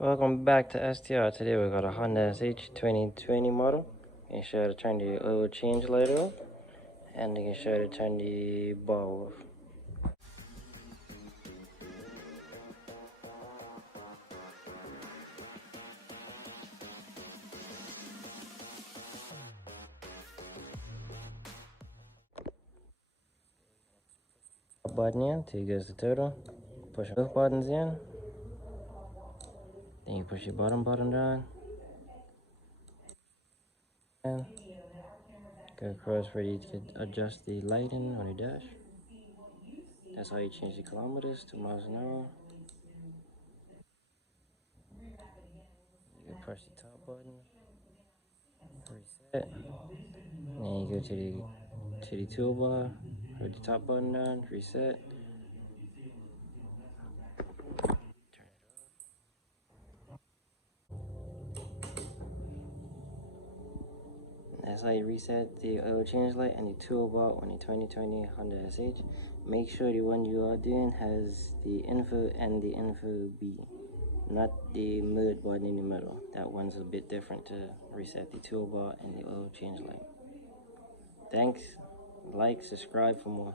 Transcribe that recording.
Welcome back to STR. Today we got a Honda SH 2020 model. You can show how to turn the oil change light off, and you can show how to turn the ball off. Button in till you get the total. Push both buttons in. Then you push your bottom button down. And go across where you can adjust the lighting on your dash. That's how you change the kilometers to miles an hour. You can press the top button, reset. Then you go to the toolbar, hold the top button down, reset. That's how you reset the oil change light and the toolbar on the 2020 Honda SH. Make sure the one you are doing has the info and the info B, not the mode button in the middle. That one's a bit different to reset the toolbar and the oil change light. Thanks, like, subscribe for more.